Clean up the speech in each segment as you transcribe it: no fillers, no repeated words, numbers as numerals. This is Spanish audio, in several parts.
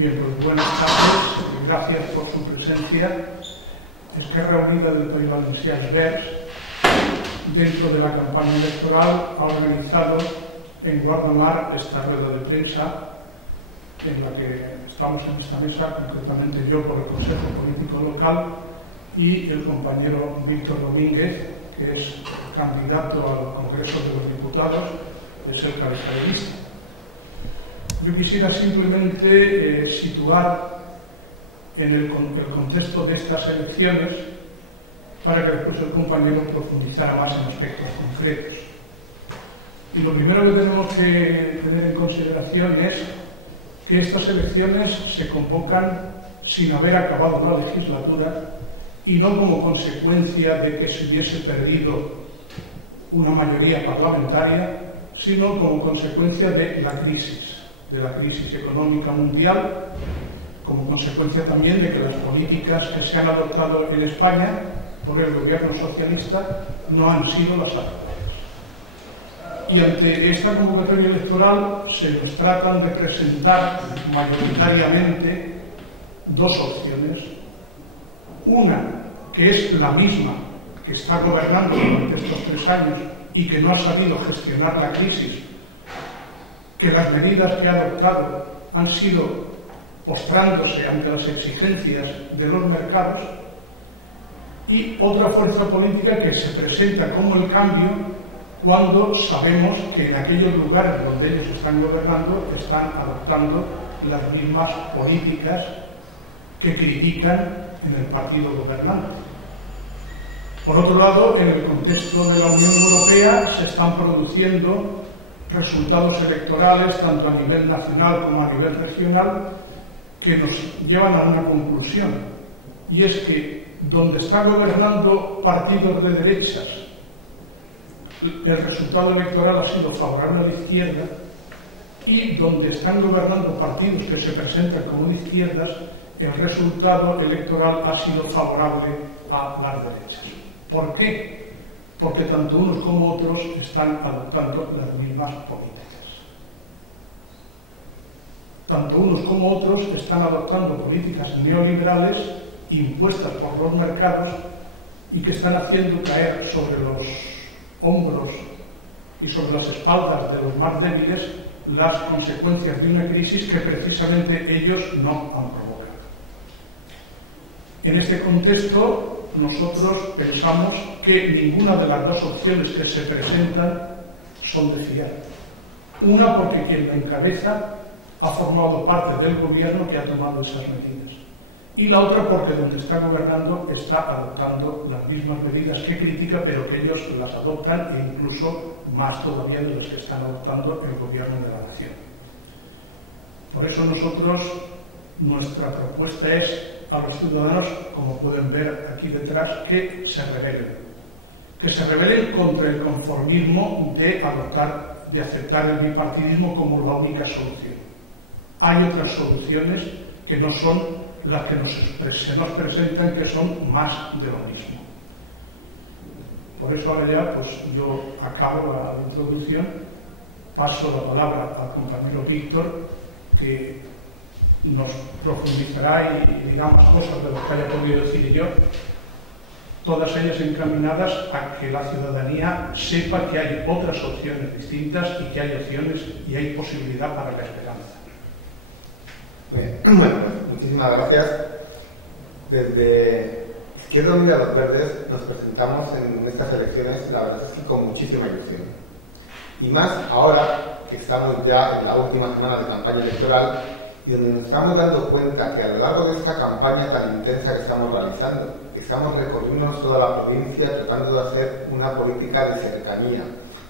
Bien, pues buenas tardes, gracias por su presencia. Esquerra Unida del País Valencià Verds, dentro de la campaña electoral, ha organizado en Guardamar esta rueda de prensa en la que estamos en esta mesa, concretamente yo por el Consejo Político Local y el compañero Víctor Domínguez, que es candidato al Congreso de los Diputados, es el cabeza de lista. Yo quisiera simplemente situar en el contexto de estas elecciones para que después el compañero profundizara más en aspectos concretos. Y lo primero que tenemos que tener en consideración es que estas elecciones se convocan sin haber acabado la legislatura y no como consecuencia de que se hubiese perdido una mayoría parlamentaria, sino como consecuencia de la crisis económica mundial, como consecuencia también de que las políticas que se han adoptado en España por el gobierno socialista no han sido las adecuadas. Y ante esta convocatoria electoral se nos tratan de presentar mayoritariamente dos opciones. Una, que es la misma que está gobernando durante estos 3 años y que no ha sabido gestionar la crisis, que las medidas que ha adoptado han sido postrándose ante las exigencias de los mercados, y otra fuerza política que se presenta como el cambio cuando sabemos que en aquellos lugares donde ellos están gobernando están adoptando las mismas políticas que critican en el partido gobernante. Por otro lado, en el contexto de la Unión Europea se están produciendo resultados electorales tanto a nivel nacional como a nivel regional que nos llevan a una conclusión, y es que donde están gobernando partidos de derechas el resultado electoral ha sido favorable a la izquierda, y donde están gobernando partidos que se presentan como de izquierdas el resultado electoral ha sido favorable a las derechas. ¿Por qué? Porque tanto unos como otros están adoptando las mismas políticas. Tanto unos como otros están adoptando políticas neoliberales impuestas por los mercados y que están haciendo caer sobre los hombros y sobre las espaldas de los más débiles las consecuencias de una crisis que precisamente ellos no han provocado. En este contexto, nosotros pensamos que ninguna de las dos opciones que se presentan son de fiar. Una, porque quien la encabeza ha formado parte del gobierno que ha tomado esas medidas. Y la otra, porque donde está gobernando está adoptando las mismas medidas que critica, pero que ellos las adoptan e incluso más todavía de las que están adoptando el gobierno de la nación. Por eso nosotros, nuestra propuesta es a los ciudadanos, como pueden ver aquí detrás, que se rebelen contra el conformismo de aceptar el bipartidismo como la única solución. Hay otras soluciones que no son las que se nos presentan, que son más de lo mismo. Por eso ahora ya pues yo acabo la introducción, paso la palabra al compañero Víctor, que nos profundizará y dirá más cosas de lo que haya podido decir yo, todas ellas encaminadas a que la ciudadanía sepa que hay otras opciones distintas y que hay opciones y hay posibilidad para la esperanza. Bueno, muchísimas gracias. Desde Izquierda Unida de los Verdes nos presentamos en estas elecciones, la verdad es que con muchísima ilusión. Y más ahora que estamos ya en la última semana de campaña electoral y donde nos estamos dando cuenta que a lo largo de esta campaña tan intensa que estamos realizando, estamos recorriéndonos toda la provincia tratando de hacer una política de cercanía,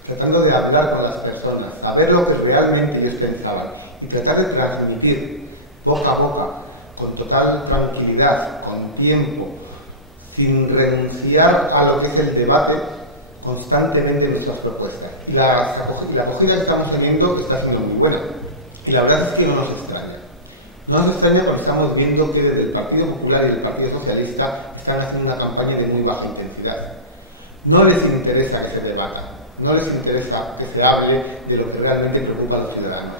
tratando de hablar con las personas, saber lo que realmente ellos pensaban y tratar de transmitir boca a boca, con total tranquilidad, con tiempo, sin renunciar a lo que es el debate, constantemente nuestras propuestas. Y la acogida que estamos teniendo está siendo muy buena. Y la verdad es que no nos extraña. No nos extraña porque estamos viendo que desde el Partido Popular y el Partido Socialista están haciendo una campaña de muy baja intensidad. No les interesa que se debata, no les interesa que se hable de lo que realmente preocupa a los ciudadanos.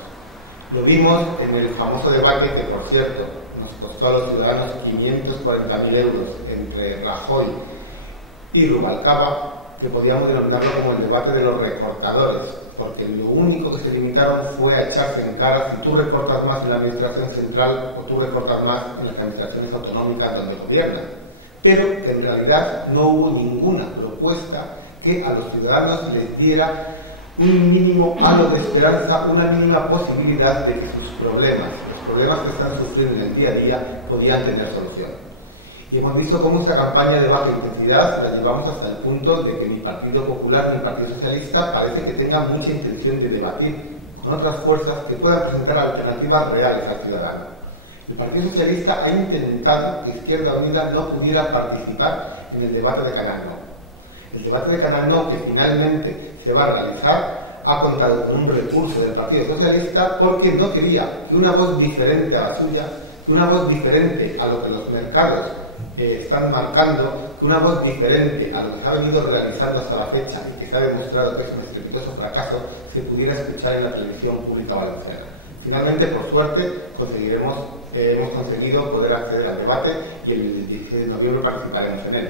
Lo vimos en el famoso debate que, por cierto, nos costó a los ciudadanos 540.000 euros entre Rajoy y Rubalcaba, que podíamos denominarlo como el debate de los recortadores, porque lo único que se limitaron fue a echarse en cara si tú recortas más en la administración central o tú recortas más en las administraciones autonómicas donde gobiernan. Pero que en realidad no hubo ninguna propuesta que a los ciudadanos les diera un mínimo halo de esperanza, una mínima posibilidad de que sus problemas, los problemas que están sufriendo en el día a día, podían tener solución. Y hemos visto cómo esta campaña de baja intensidad la llevamos hasta el punto de que ni Partido Popular ni Partido Socialista parece que tengan mucha intención de debatir con otras fuerzas que puedan presentar alternativas reales al ciudadano. El Partido Socialista ha intentado que Izquierda Unida no pudiera participar en el debate de Canal No. El debate de Canal No, que finalmente se va a realizar, ha contado con un recurso del Partido Socialista porque no quería que una voz diferente a la suya, que una voz diferente a lo que los mercados están marcando, que una voz diferente a lo que se ha venido realizando hasta la fecha y que se ha demostrado que es un estrepitoso fracaso, se pudiera escuchar en la televisión pública valenciana. Finalmente, por suerte, hemos conseguido poder acceder al debate y el 16 de noviembre participaremos en él.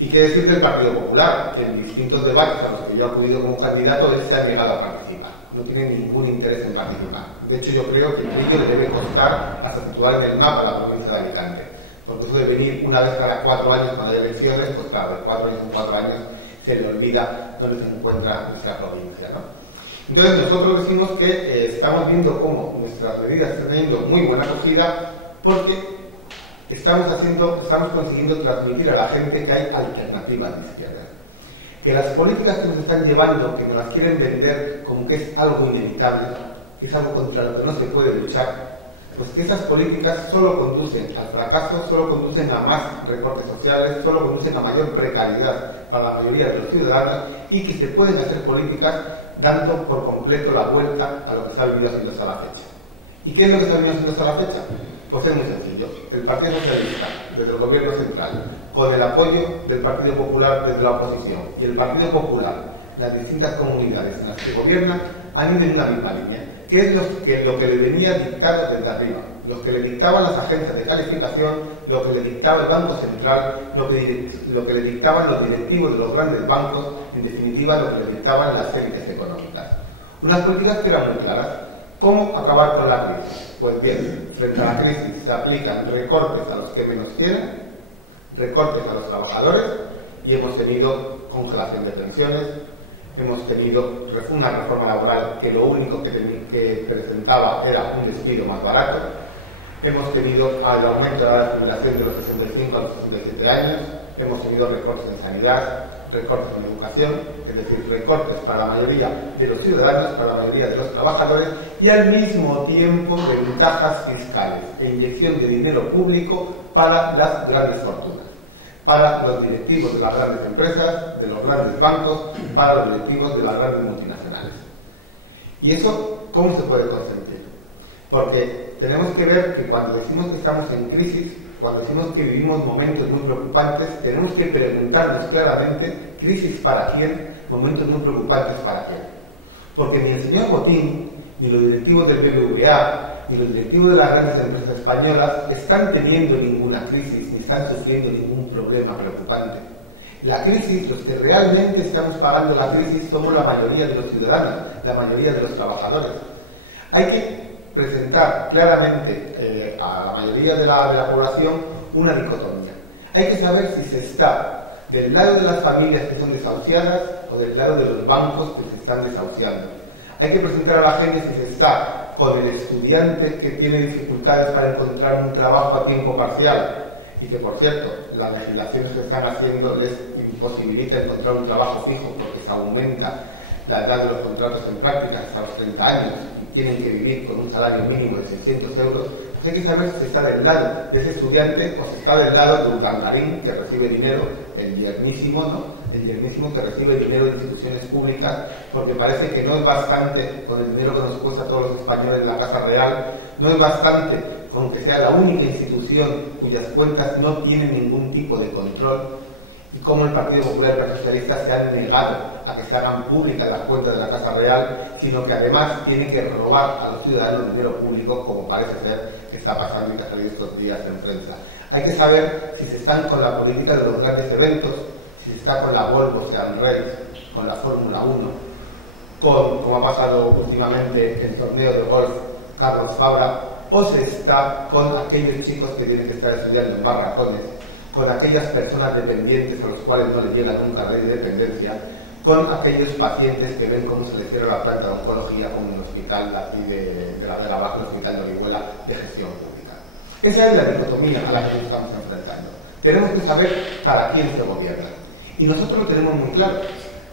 ¿Y qué decir del Partido Popular? Que en distintos debates a los que yo he acudido como candidato, él se ha negado a participar. No tiene ningún interés en participar. De hecho, yo creo que ello le debe costar hasta titular en el mapa la provincia de Alicante. Porque eso de venir una vez cada 4 años cuando hay elecciones, pues claro, de 4 años en 4 años se le olvida dónde se encuentra nuestra provincia, ¿no? Entonces nosotros decimos que estamos viendo cómo nuestras medidas están teniendo muy buena acogida porque estamos consiguiendo transmitir a la gente que hay alternativas de izquierda. Que las políticas que nos están llevando, que nos las quieren vender como que es algo inevitable, que es algo contra lo que no se puede luchar, pues que esas políticas solo conducen al fracaso, solo conducen a más recortes sociales, solo conducen a mayor precariedad para la mayoría de los ciudadanos y que se pueden hacer políticas dando por completo la vuelta a lo que se ha venido haciendo hasta la fecha. ¿Y qué es lo que se ha venido haciendo hasta la fecha? Pues es muy sencillo. El Partido Socialista, desde el Gobierno Central, con el apoyo del Partido Popular desde la oposición, y el Partido Popular, las distintas comunidades en las que gobiernan, han ido en una misma línea, que es lo que le venía dictado desde arriba, lo que le dictaban las agencias de calificación, lo que le dictaba el Banco Central, lo que le dictaban los directivos de los grandes bancos, en definitiva lo que le dictaban las élites económicas. Unas políticas que eran muy claras. ¿Cómo acabar con la crisis? Pues bien, frente a la crisis se aplican recortes a los que menos tienen, recortes a los trabajadores, y hemos tenido congelación de pensiones, hemos tenido una reforma laboral que lo único que presentaba era un despido más barato, hemos tenido el aumento de la jubilación de los 65 a los 67 años, hemos tenido recortes en sanidad, recortes en educación, es decir, recortes para la mayoría de los ciudadanos, para la mayoría de los trabajadores, y al mismo tiempo ventajas fiscales e inyección de dinero público para las grandes fortunas, para los directivos de las grandes empresas, de los grandes bancos, para los directivos de las grandes multinacionales. ¿Y eso cómo se puede consentir? Porque tenemos que ver que cuando decimos que estamos en crisis, cuando decimos que vivimos momentos muy preocupantes, tenemos que preguntarnos claramente, ¿crisis para quién? Momentos muy preocupantes para quién. Porque ni el señor Botín, ni los directivos del BBVA, ni los directivos de las grandes empresas españolas están teniendo ninguna crisis, ni están sufriendo ningún problema preocupante. La crisis, los que realmente estamos pagando la crisis, somos la mayoría de los ciudadanos, la mayoría de los trabajadores. Hay que presentar claramente a la mayoría de la población una dicotomía. Hay que saber si se está del lado de las familias que son desahuciadas o del lado de los bancos que se están desahuciando. Hay que presentar a la gente si se está con el estudiante que tiene dificultades para encontrar un trabajo a tiempo parcial y que, por cierto, las legislaciones que están haciendo les imposibilita encontrar un trabajo fijo porque se aumenta la edad de los contratos en prácticas hasta los 30 años y tienen que vivir con un salario mínimo de 600 euros, pues hay que saber si se está del lado de ese estudiante o si está del lado de un dangarín que recibe dinero, el yernísimo, ¿no? El yernísimo que recibe dinero de instituciones públicas, porque parece que no es bastante con el dinero que nos cuesta a todos los españoles la Casa Real, no es bastante con que sea la única institución cuyas cuentas no tienen ningún tipo de control, y cómo el Partido Popular y el Partido Socialista se han negado a que se hagan públicas las cuentas de la Casa Real, sino que además tiene que robar a los ciudadanos dinero público, como parece ser que está pasando y que ha salido estos días en prensa. Hay que saber si se están con la política de los grandes eventos, si se está con la Volvo Ocean Race, con la Fórmula 1, con, como ha pasado últimamente, el torneo de golf Carlos Fabra, o se está con aquellos chicos que tienen que estar estudiando en barracones, con aquellas personas dependientes a los cuales no les llega nunca la ley de dependencia, con aquellos pacientes que ven cómo se les cierra la planta de oncología como en el hospital de la Baja, el hospital de Orihuela, de gestión pública. Esa es la dicotomía a la que nos estamos enfrentando. Tenemos que saber para quién se gobierna. Y nosotros lo tenemos muy claro.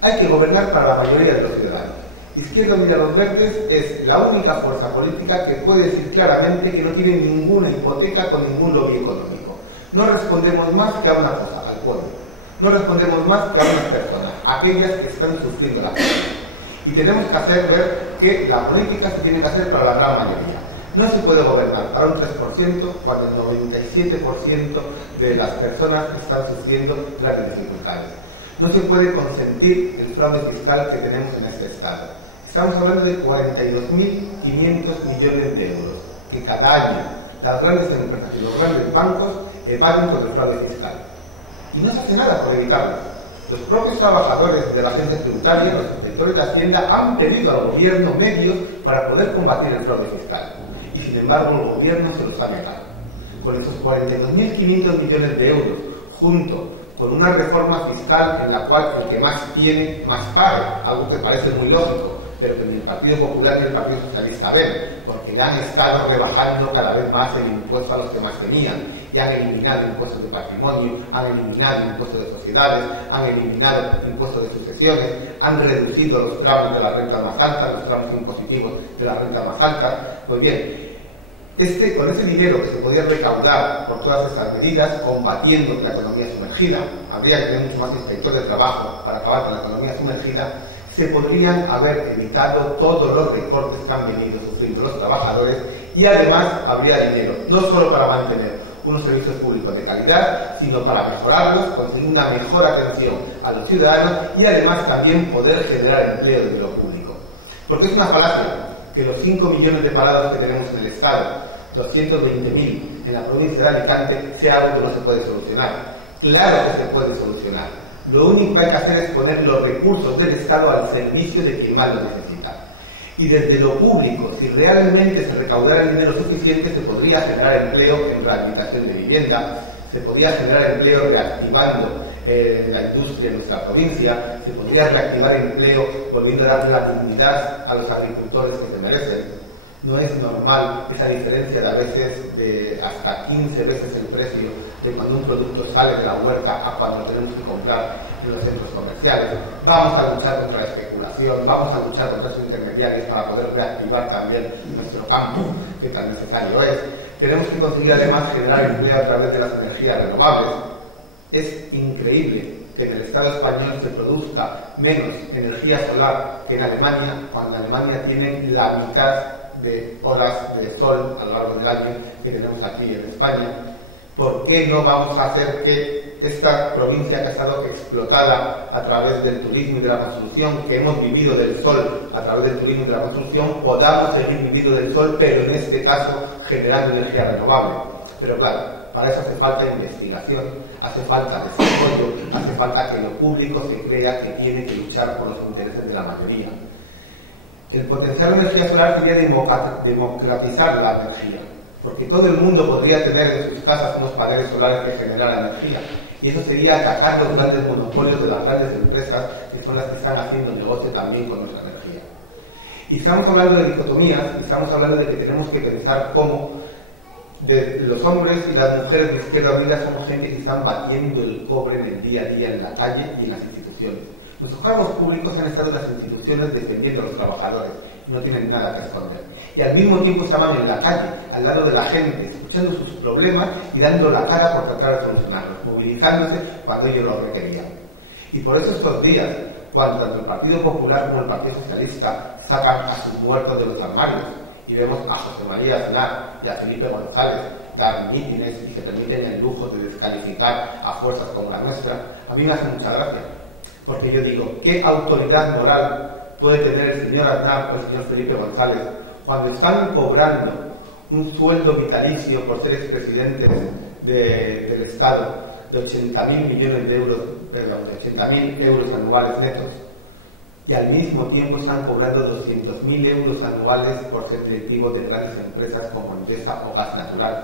Hay que gobernar para la mayoría de los ciudadanos. Izquierda Unida Los Verdes es la única fuerza política que puede decir claramente que no tiene ninguna hipoteca con ningún lobby económico. No respondemos más que a una cosa, al pueblo. No respondemos más que a unas personas, aquellas que están sufriendo la crisis. Y tenemos que hacer ver que la política se tiene que hacer para la gran mayoría. No se puede gobernar para un 3% cuando el 97% de las personas están sufriendo grandes dificultades. No se puede consentir el fraude fiscal que tenemos en este Estado. Estamos hablando de 42.500 millones de euros que cada año las grandes empresas y los grandes bancos evaden con el fraude fiscal. Y no se hace nada por evitarlo. Los propios trabajadores de la agencia tributaria, los inspectores de Hacienda, han pedido al gobierno medios para poder combatir el fraude fiscal. Y sin embargo el gobierno se los ha negado. Con esos 42.500 millones de euros, junto con una reforma fiscal en la cual el que más tiene, más paga, algo que parece muy lógico, pero que ni el Partido Popular ni el Partido Socialista ven, porque le han estado rebajando cada vez más el impuesto a los que más tenían, y han eliminado impuestos de patrimonio, han eliminado impuestos de sociedades, han eliminado impuestos de sucesiones, han reducido los tramos de las rentas más altas, los tramos impositivos de las rentas más altas. Pues bien, con ese dinero que se podía recaudar por todas estas medidas, combatiendo la economía sumergida, habría que tener mucho más inspectores de trabajo para acabar con la economía sumergida, se podrían haber evitado todos los recortes que han venido sufriendo los trabajadores y además habría dinero, no solo para mantener unos servicios públicos de calidad, sino para mejorarlos, conseguir una mejor atención a los ciudadanos y además también poder generar empleo de lo público. Porque es una falacia que los 5 millones de parados que tenemos en el Estado, 220.000 en la provincia de Alicante, sea algo que no se puede solucionar. Claro que se puede solucionar. Lo único que hay que hacer es poner los recursos del Estado al servicio de quien más lo necesita. Y desde lo público, si realmente se recaudara el dinero suficiente, se podría generar empleo en rehabilitación de vivienda, se podría generar empleo reactivando la industria en nuestra provincia, se podría reactivar empleo volviendo a darle la dignidad a los agricultores que se merecen. No es normal esa diferencia de a veces de hasta 15 veces el precio de cuando un producto sale de la huerta a cuando lo tenemos que comprar en los centros comerciales. Vamos a luchar contra la especulación, vamos a luchar contra esos intermediarios para poder reactivar también nuestro campo, que tan necesario es. Tenemos que conseguir además generar empleo a través de las energías renovables. Es increíble que en el Estado español se produzca menos energía solar que en Alemania, cuando en Alemania tienen la mitad de horas de sol a lo largo del año que tenemos aquí en España. ¿Por qué no vamos a hacer que esta provincia que ha estado explotada a través del turismo y de la construcción, que hemos vivido del sol a través del turismo y de la construcción, podamos seguir viviendo del sol, pero en este caso generando energía renovable? Pero claro, para eso hace falta investigación, hace falta desarrollo, hace falta que lo público se crea que tiene que luchar por los intereses de la mayoría. El potenciar la energía solar sería democratizar la energía, porque todo el mundo podría tener en sus casas unos paneles solares que generaran energía, y eso sería atacar los grandes monopolios de las grandes empresas que son las que están haciendo negocio también con nuestra energía. Y estamos hablando de dicotomías, y estamos hablando de que tenemos que pensar cómo los hombres y las mujeres de Izquierda Unida somos gente que están batiendo el cobre en el día a día en la calle y en las instituciones. Nuestros cargos públicos han estado en las instituciones defendiendo a los trabajadores, no tienen nada que esconder. Y al mismo tiempo estaban en la calle, al lado de la gente, escuchando sus problemas y dando la cara por tratar de solucionarlos, movilizándose cuando ellos lo requerían. Y por eso estos días, cuando tanto el Partido Popular como el Partido Socialista sacan a sus muertos de los armarios, y vemos a José María Aznar y a Felipe González dar mítines y se permiten el lujo de descalificar a fuerzas como la nuestra, a mí me hace mucha gracia. Porque yo digo, ¿qué autoridad moral puede tener el señor Aznar o el señor Felipe González cuando están cobrando un sueldo vitalicio por ser expresidentes del Estado de 80.000 millones de euros, perdón, de 80.000 euros anuales netos, y al mismo tiempo están cobrando 200.000 euros anuales por ser directivos de grandes empresas como Endesa o Gas Natural?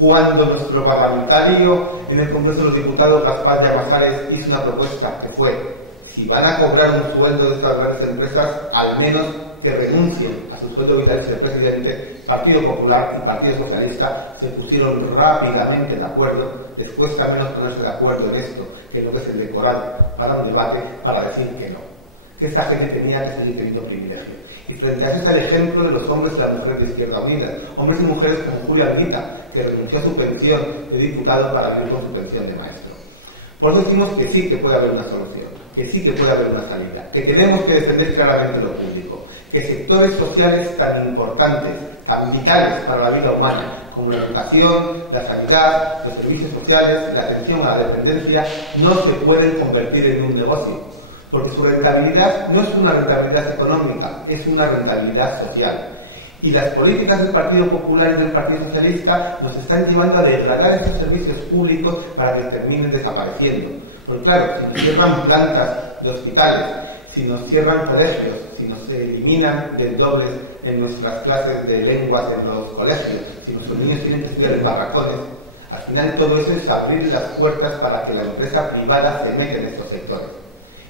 Cuando nuestro parlamentario en el Congreso de los Diputados, Gaspar Llamazares, hizo una propuesta que fue: si van a cobrar un sueldo de estas grandes empresas, al menos que renuncien a su sueldo vitalicio de presidente. Partido Popular y Partido Socialista se pusieron rápidamente de acuerdo. Les cuesta menos ponerse de acuerdo en esto que en lo que es el decorado para un debate, para decir que no, que esta gente tenía que seguir teniendo privilegios. Y frente a eso está el ejemplo de los hombres y las mujeres de Izquierda Unida, hombres y mujeres como Julio Arguita, que renunció a su pensión de diputado para vivir con su pensión de maestro. Por eso decimos que sí que puede haber una solución, que sí que puede haber una salida, que tenemos que defender claramente lo público, que sectores sociales tan importantes, tan vitales para la vida humana, como la educación, la sanidad, los servicios sociales, la atención a la dependencia, no se pueden convertir en un negocio, porque su rentabilidad no es una rentabilidad económica, es una rentabilidad social. Y las políticas del Partido Popular y del Partido Socialista nos están llevando a degradar esos servicios públicos para que terminen desapareciendo. Porque claro, si nos cierran plantas de hospitales, si nos cierran colegios, si nos eliminan del doble en nuestras clases de lenguas en los colegios, si nuestros niños tienen que estudiar en barracones, al final todo eso es abrir las puertas para que la empresa privada se meta en estos sectores.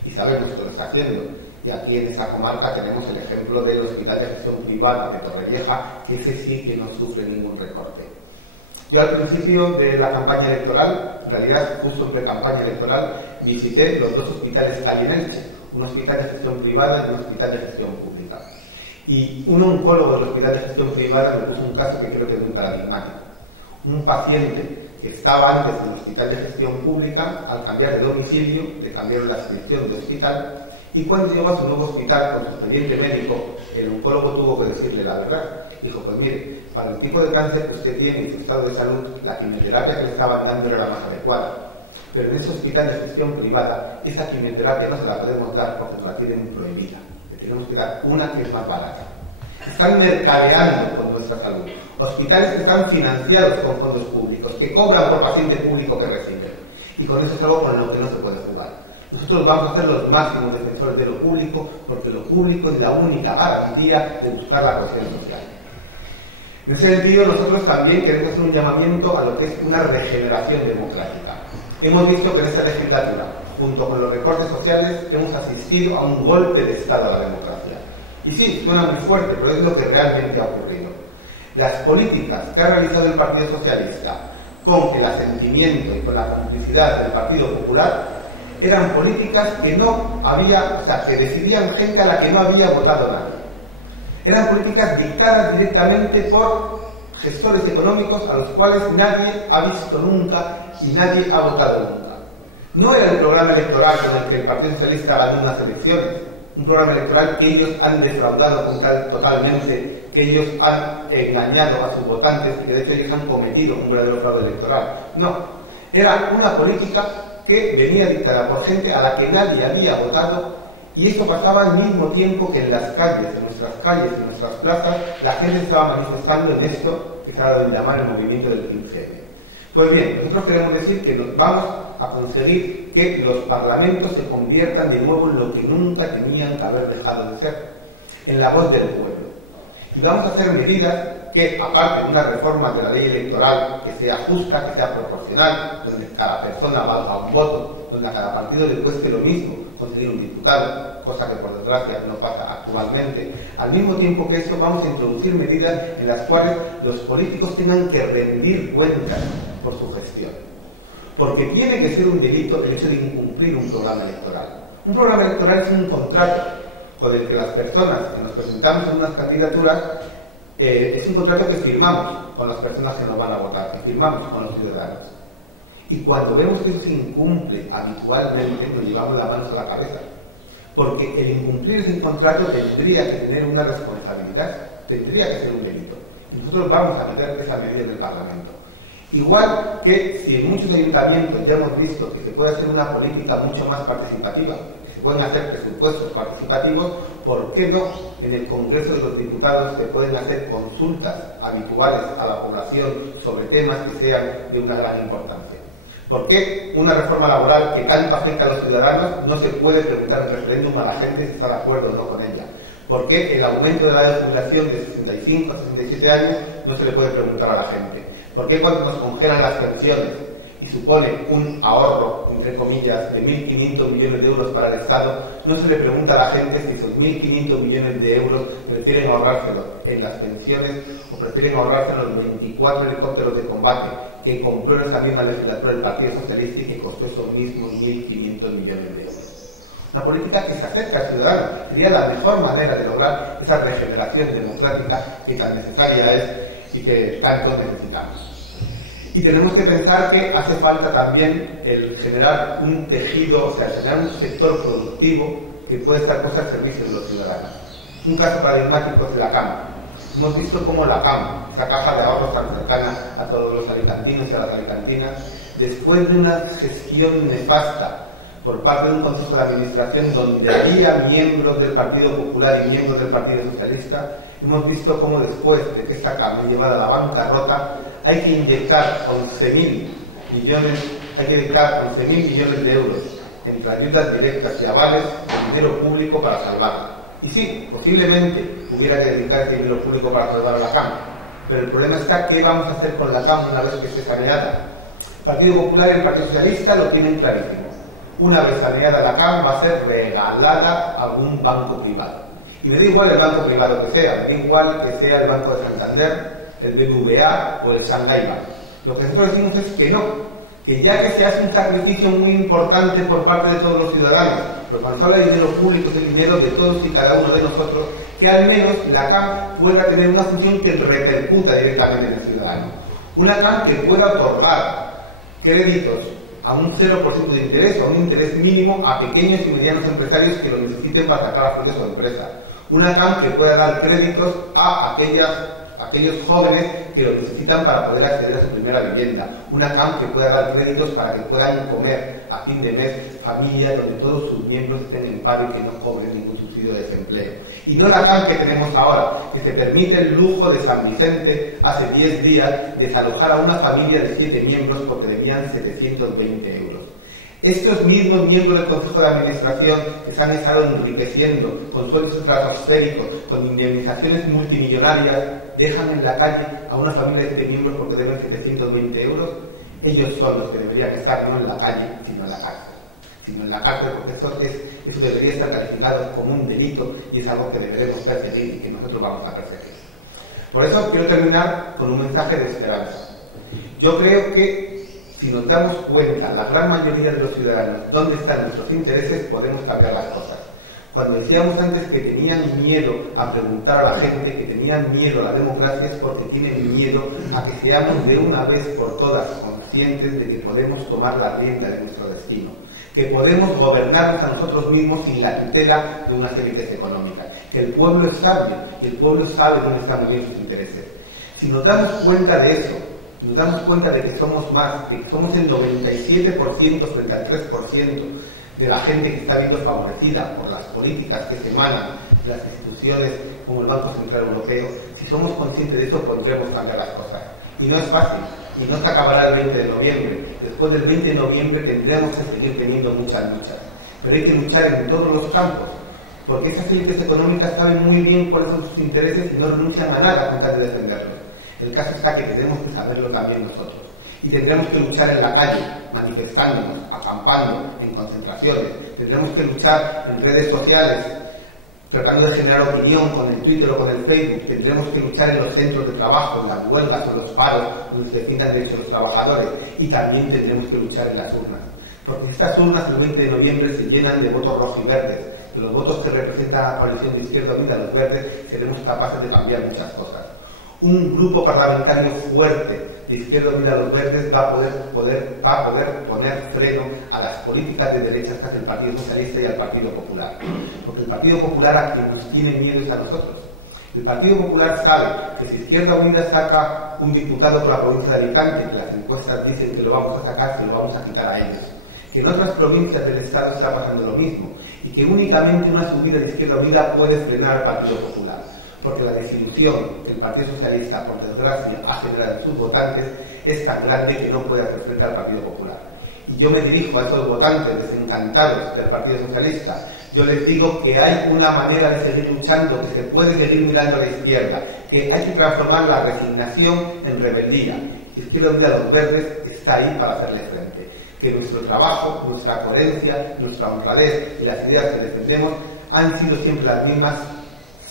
Y sabemos que lo está haciendo. Y aquí en esa comarca tenemos el ejemplo del Hospital de Gestión Privada de Torrevieja, que ese sí que no sufre ningún recorte. Yo al principio de la campaña electoral, en realidad justo en pre-campaña electoral, visité los dos hospitales que hay en Elche, un hospital de gestión privada y un hospital de gestión pública. Y un oncólogo del hospital de gestión privada me puso un caso que creo que es muy paradigmático. Un paciente que estaba antes en el hospital de gestión pública, al cambiar de domicilio, le cambiaron la adscripción de hospital, y cuando llegó a su nuevo hospital con su expediente médico, el oncólogo tuvo que decirle la verdad. Dijo, pues mire, para el tipo de cáncer que usted tiene y su estado de salud, la quimioterapia que le estaban dando era la más adecuada. Pero en ese hospital de gestión privada, esa quimioterapia no se la podemos dar porque nos la tienen prohibida. Le tenemos que dar una que es más barata. Están mercadeando con nuestra salud. Hospitales que están financiados con fondos públicos, que cobran por paciente público que reciben. Y con eso es algo con lo que no se puede jugar. Nosotros vamos a ser los máximos defensores de lo público, porque lo público es la única garantía de buscar la cohesión social. En ese sentido, nosotros también queremos hacer un llamamiento a lo que es una regeneración democrática. Hemos visto que en esta legislatura, junto con los recortes sociales, hemos asistido a un golpe de Estado a la democracia. Y sí, suena muy fuerte, pero es lo que realmente ha ocurrido. Las políticas que ha realizado el Partido Socialista, con el asentimiento y con la complicidad del Partido Popular, eran políticas que no había, o sea, que decidían gente a la que no había votado nadie. Eran políticas dictadas directamente por gestores económicos a los cuales nadie ha visto nunca y nadie ha votado nunca. No era el programa electoral con el que el Partido Socialista ganó unas elecciones, un programa electoral que ellos han defraudado totalmente, que ellos han engañado a sus votantes y que de hecho ellos han cometido un verdadero fraude electoral. No, era una política que venía dictada por gente a la que nadie había votado, y esto pasaba al mismo tiempo que en las calles, en nuestras calles, en nuestras plazas, la gente estaba manifestando en esto que se ha dado en llamar el movimiento del 15M. Pues bien, nosotros queremos decir que nos vamos a conseguir que los parlamentos se conviertan de nuevo en lo que nunca tenían que haber dejado de ser, en la voz del pueblo. Y vamos a hacer medidas que, aparte de una reforma de la ley electoral que sea justa, que sea proporcional, donde cada persona valga un voto, donde a cada partido le cueste lo mismo conseguir un diputado, cosa que por desgracia no pasa actualmente. Al mismo tiempo que eso, vamos a introducir medidas en las cuales los políticos tengan que rendir cuentas por su gestión. Porque tiene que ser un delito el hecho de incumplir un programa electoral. Un programa electoral es un contrato con el que las personas que nos presentamos en unas candidaturas es un contrato que firmamos con las personas que nos van a votar, que firmamos con los ciudadanos. Y cuando vemos que eso se incumple habitualmente, nos llevamos las manos a la cabeza. Porque el incumplir ese contrato tendría que tener una responsabilidad, tendría que ser un delito. Y nosotros vamos a meter esa medida en el Parlamento. Igual que si en muchos ayuntamientos ya hemos visto que se puede hacer una política mucho más participativa, que se pueden hacer presupuestos participativos, ¿por qué no en el Congreso de los Diputados se pueden hacer consultas habituales a la población sobre temas que sean de una gran importancia? ¿Por qué una reforma laboral que tanto afecta a los ciudadanos no se puede preguntar en referéndum a la gente si está de acuerdo o no con ella? ¿Por qué el aumento de la edad de jubilación de 65 a 67 años no se le puede preguntar a la gente? ¿Por qué cuando nos congelan las pensiones y supone un ahorro, entre comillas, de 1.500 millones de euros para el Estado, no se le pregunta a la gente si esos 1.500 millones de euros prefieren ahorrárselos en las pensiones o prefieren ahorrárselos en los 24 helicópteros de combate que compró en esa misma legislatura el Partido Socialista y que costó esos mismos 1.500 millones de euros? Una política que se acerca al ciudadano sería la mejor manera de lograr esa regeneración democrática que tan necesaria es y que tanto necesitamos. Y tenemos que pensar que hace falta también el generar un tejido, o sea, generar un sector productivo que pueda estar puesto al servicio de los ciudadanos. Un caso paradigmático es la CAM. Hemos visto cómo la CAM, esa caja de ahorros tan cercana a todos los alicantinos y a las alicantinas, después de una gestión nefasta por parte de un consejo de administración donde había miembros del Partido Popular y miembros del Partido Socialista, hemos visto cómo después de que esta CAM es llevada a la bancarrota, hay que inyectar 11.000 millones de euros entre ayudas directas y avales de dinero público para salvarla. Y sí, posiblemente hubiera que dedicar ese dinero público para salvar a la CAM, pero el problema está qué vamos a hacer con la CAM una vez que esté saneada. El Partido Popular y el Partido Socialista lo tienen clarísimo. Una vez saneada la CAM va a ser regalada a algún banco privado. Y me da igual el banco privado que sea, me da igual que sea el Banco de Santander, el BBVA o el Shanghai Bank. Lo que nosotros decimos es que no, que ya que se hace un sacrificio muy importante por parte de todos los ciudadanos, pero cuando se habla de dinero público es el dinero de todos y cada uno de nosotros, que al menos la CAM pueda tener una función que repercuta directamente en el ciudadano. Una CAM que pueda otorgar créditos a un 0% de interés, a un interés mínimo a pequeños y medianos empresarios que lo necesiten para sacar a flote su empresa. Una CAM que pueda dar créditos a aquellos jóvenes que lo necesitan para poder acceder a su primera vivienda. Una CAM que pueda dar créditos para que puedan comer a fin de mes familias donde todos sus miembros estén en paro y que no cobren ningún subsidio de desempleo. Y no la CAM que tenemos ahora, que se permite el lujo de San Vicente hace 10 días desalojar a una familia de 7 miembros porque debían 720 euros. Estos mismos miembros del Consejo de Administración que se han estado enriqueciendo con sueldos estratosféricos, con indemnizaciones multimillonarias, dejan en la calle a una familia de 7 miembros porque deben 720 euros. Ellos son los que deberían estar no en la calle, sino en la cárcel. Sino en la cárcel, porque eso debería estar calificado como un delito y es algo que deberemos perseguir y que nosotros vamos a perseguir. Por eso quiero terminar con un mensaje de esperanza. Yo creo que si nos damos cuenta, la gran mayoría de los ciudadanos, dónde están nuestros intereses, podemos cambiar las cosas. Cuando decíamos antes que tenían miedo a preguntar a la gente, que tenían miedo a la democracia, es porque tienen miedo a que seamos de una vez por todas conscientes de que podemos tomar la rienda de nuestro destino, que podemos gobernarnos a nosotros mismos sin la tutela de unas élites económicas, que el pueblo es sabio y el pueblo sabe dónde están muy bien sus intereses. Si nos damos cuenta de eso, nos damos cuenta de que somos más, de que somos el 97% frente al 3% de la gente que está viendo favorecida por las políticas que se emanan de las instituciones como el Banco Central Europeo. Si somos conscientes de eso, podremos cambiar las cosas. Y no es fácil, y no se acabará el 20 de noviembre. Después del 20 de noviembre tendremos que seguir teniendo muchas luchas. Pero hay que luchar en todos los campos, porque esas élites económicas saben muy bien cuáles son sus intereses y no renuncian a nada con tal de defenderlos. El caso está que tenemos que saberlo también nosotros. Y tendremos que luchar en la calle, manifestándonos, acampando, en concentraciones. Tendremos que luchar en redes sociales, tratando de generar opinión con el Twitter o con el Facebook. Tendremos que luchar en los centros de trabajo, en las huelgas o en los paros, donde se defiendan derechos de los trabajadores. Y también tendremos que luchar en las urnas. Porque estas urnas el 20 de noviembre se llenan de votos rojos y verdes. De los votos que representan a la coalición de Izquierda Unida, los verdes, seremos capaces de cambiar muchas cosas. Un grupo parlamentario fuerte de Izquierda Unida, los verdes, va a poder poner freno a las políticas de derechas que hace el Partido Socialista y al Partido Popular. Porque el Partido Popular a quien nos tiene miedo es a nosotros. El Partido Popular sabe que si Izquierda Unida saca un diputado por la provincia de Alicante, que las encuestas dicen que lo vamos a sacar, que lo vamos a quitar a ellos. Que en otras provincias del Estado está pasando lo mismo y que únicamente una subida de Izquierda Unida puede frenar al Partido Popular. Porque la desilusión que el Partido Socialista, por desgracia, ha generado en sus votantes es tan grande que no puede hacer frente al Partido Popular. Y yo me dirijo a esos votantes desencantados del Partido Socialista. Yo les digo que hay una manera de seguir luchando, que se puede seguir mirando a la izquierda, que hay que transformar la resignación en rebeldía. Izquierda Unida, los Verdes, está ahí para hacerle frente. Que nuestro trabajo, nuestra coherencia, nuestra honradez y las ideas que defendemos han sido siempre las mismas,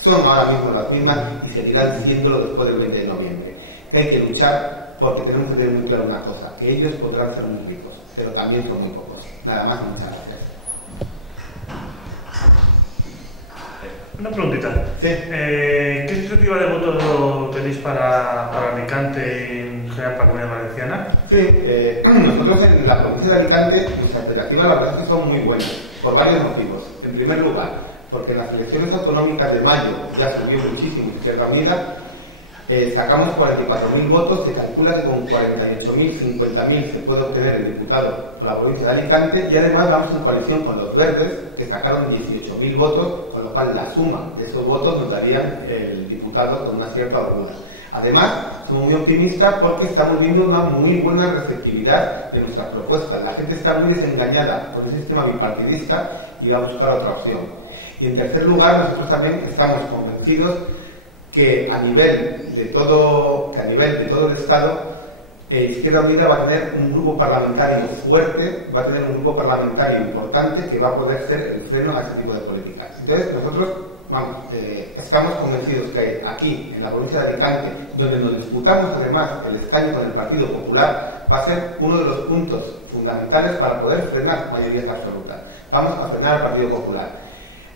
son ahora mismo las mismas y seguirán siéndolo después del 20 de noviembre. Que hay que luchar porque tenemos que tener muy claro una cosa, que ellos podrán ser muy ricos, pero también son muy pocos. Nada más y muchas gracias. Una preguntita. Sí. ¿Qué expectativa de voto tenéis para Alicante y en general para la Comunidad Valenciana? Sí, nosotros en la provincia de Alicante, nuestras expectativas la verdad es que son muy buenas, por varios motivos. En primer lugar, porque en las elecciones autonómicas de mayo ya subió muchísimo Izquierda Unida, sacamos 44.000 votos, se calcula que con 48.000, 50.000 se puede obtener el diputado por la provincia de Alicante y además vamos en coalición con los Verdes, que sacaron 18.000 votos, con lo cual la suma de esos votos nos darían el diputado con una cierta holgura. Además, somos muy optimistas porque estamos viendo una muy buena receptividad de nuestras propuestas. La gente está muy desengañada con ese sistema bipartidista y va a buscar otra opción. Y en tercer lugar, nosotros también estamos convencidos que a nivel de todo el Estado, Izquierda Unida va a tener un grupo parlamentario fuerte, va a tener un grupo parlamentario importante que va a poder ser el freno a este tipo de políticas. Entonces, nosotros estamos convencidos que aquí, en la provincia de Alicante, donde nos disputamos además el escaño con el Partido Popular, va a ser uno de los puntos fundamentales para poder frenar mayorías absolutas. Vamos a frenar al Partido Popular.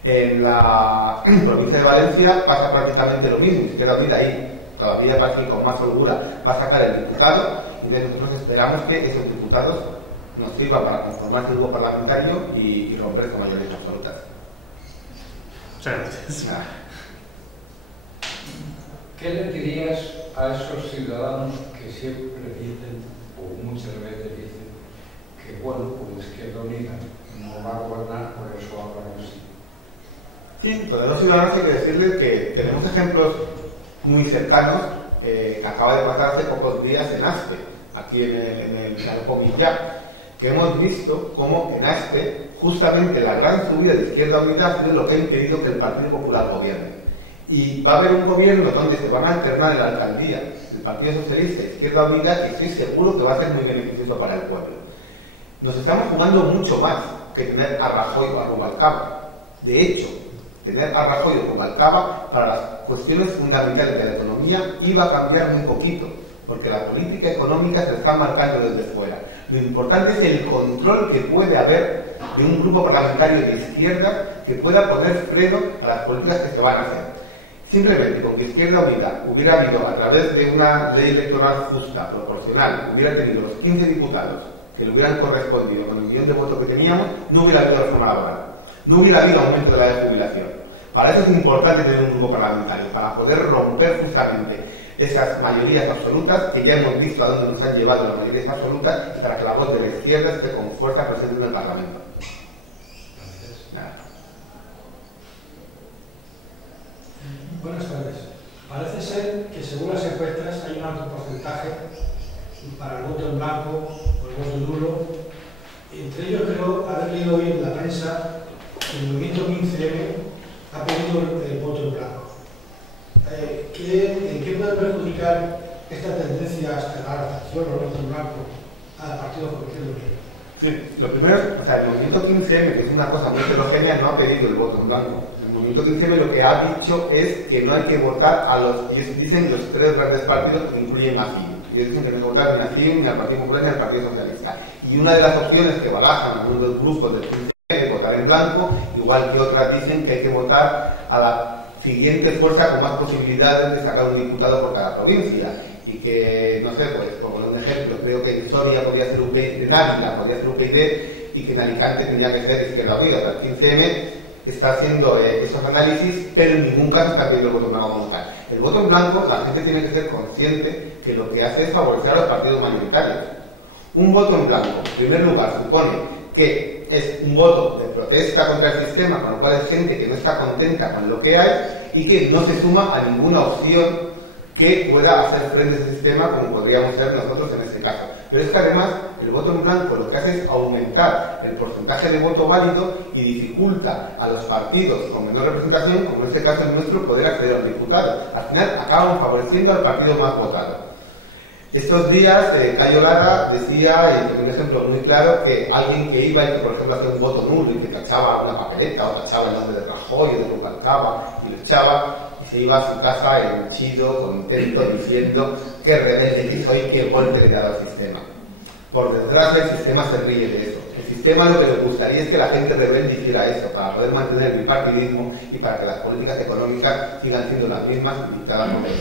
En la provincia de Valencia pasa prácticamente lo mismo. Izquierda Unida ahí todavía parece que con más holgura va a sacar el diputado, y nosotros esperamos que esos diputados nos sirvan para conformar este grupo parlamentario y romper esta mayoría absoluta. Muchas gracias. ¿Qué le dirías a esos ciudadanos que siempre dicen, o muchas veces dicen, que bueno, pues Izquierda Unida no va a gobernar, por eso hablan así? Sí, pues a los ciudadanos hay que decirles que tenemos ejemplos muy cercanos que acaba de pasar hace pocos días en Aspe, aquí en el Campo Millán, que hemos visto cómo en Aspe justamente la gran subida de Izquierda Unida ha sido lo que ha impedido que el Partido Popular gobierne. Y va a haber un gobierno donde se van a alternar en la alcaldía el Partido Socialista y Izquierda Unida, que estoy seguro que va a ser muy beneficioso para el pueblo. Nos estamos jugando mucho más que tener a Rajoy o a Rubalcaba. De hecho, tener a Rajoy o Rubalcaba para las cuestiones fundamentales de la economía iba a cambiar muy poquito, porque la política económica se está marcando desde fuera. Lo importante es el control que puede haber de un grupo parlamentario de izquierda que pueda poner freno a las políticas que se van a hacer. Simplemente con que Izquierda Unida hubiera habido, a través de una ley electoral justa, proporcional, hubiera tenido los 15 diputados que le hubieran correspondido con el millón de votos que teníamos, no hubiera habido reforma laboral, no hubiera habido aumento de la edad de jubilación. Para eso es importante tener un grupo parlamentario, para poder romper justamente esas mayorías absolutas, que ya hemos visto a dónde nos han llevado las mayorías absolutas, y para que la voz de la izquierda esté con fuerza presente en el Parlamento. Gracias. Nada. Buenas tardes. Parece ser que según las encuestas hay un alto porcentaje para el voto en blanco o el voto nulo. Entre ellos creo haber leído hoy en la prensa que el movimiento 15M ha pedido el voto en blanco. ¿En qué puede perjudicar esta tendencia a la abstención o el voto en blanco al partido por Izquierda Unida? Sí, lo primero, o sea, el movimiento 15M, que es una cosa muy heterogénea, no ha pedido el voto en blanco. El movimiento 15M lo que ha dicho es que no hay que votar a los, ellos dicen, los tres grandes partidos que incluyen a CIU. Ellos dicen que no hay que votar ni a CIU, ni al Partido Popular, ni al Partido Socialista. Y una de las opciones que barajan algunos de los grupos del 15M es votar en blanco, igual que otras dicen que hay que votar a la siguiente fuerza con más posibilidades de sacar un diputado por cada provincia. Y que, no sé, pues, por poner un ejemplo, creo que en Soria podría ser UPyD, en Ávila podría ser UPyD, y que en Alicante tenía que ser Izquierda Unida. O sea, el 15M está haciendo esos análisis, pero en ningún caso está pidiendo el voto en blanco como tal. El voto en blanco, la gente tiene que ser consciente que lo que hace es favorecer a los partidos mayoritarios. Un voto en blanco, en primer lugar, supone que es un voto de protesta contra el sistema, con lo cual es gente que no está contenta con lo que hay y que no se suma a ninguna opción que pueda hacer frente a ese sistema, como podríamos ser nosotros en este caso. Pero es que además el voto en blanco lo que hace es aumentar el porcentaje de voto válido y dificulta a los partidos con menor representación, como en este caso el nuestro, poder acceder a un diputado. Al final acaban favoreciendo al partido más votado. Estos días Cayo Lara decía, y tengo un ejemplo muy claro, que alguien que iba y que por ejemplo hacía un voto nulo y que tachaba una papeleta o tachaba el nombre de Rajoy o de Rubalcaba y lo echaba y se iba a su casa henchido, contento, diciendo qué rebelde que soy, qué golpe le he dado al sistema. Por desgracia el sistema se ríe de eso. El sistema lo que le gustaría es que la gente rebelde hiciera eso, para poder mantener el bipartidismo y para que las políticas económicas sigan siendo las mismas y dictadas por el